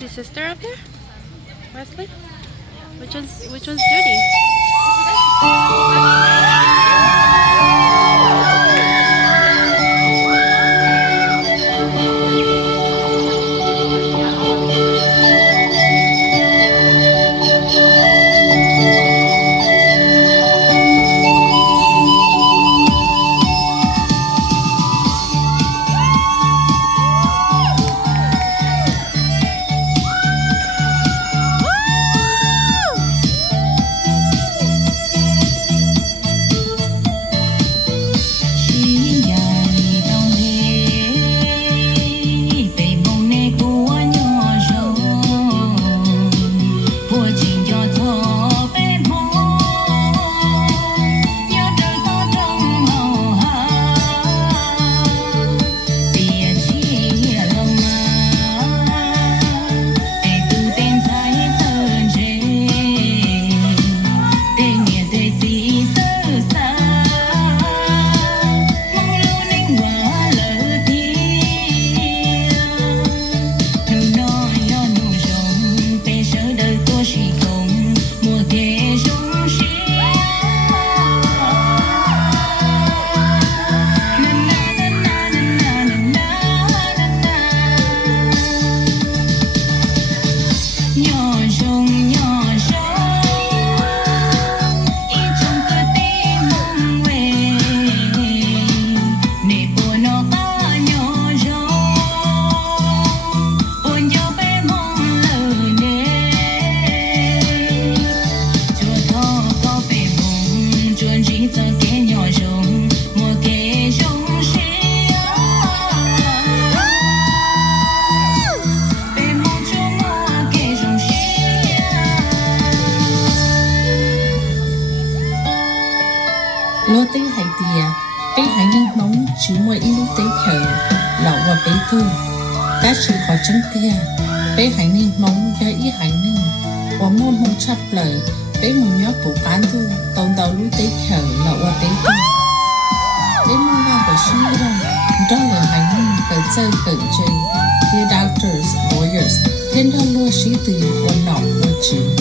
see sister up here? Wesley? Which one's Judy? Lúa tế hải tìa, tế hải nhân nóng chứ mùa in lúc tế khờ, lọ và bế tư. Cá chứ khó trắng tia, tế hải nhân nóng cho ý hải nhân. Và mô mông chắp lời, tế mông nhó bổ cán tu, tông đầu lúc tế khờ, lọ và bế tư. Tế mông vào bởi suy rong, đó là hải nhân cờ chơi cờ chơi. Dear doctors, lawyers, thiên thân lúa sĩ từ và nọ và chứ.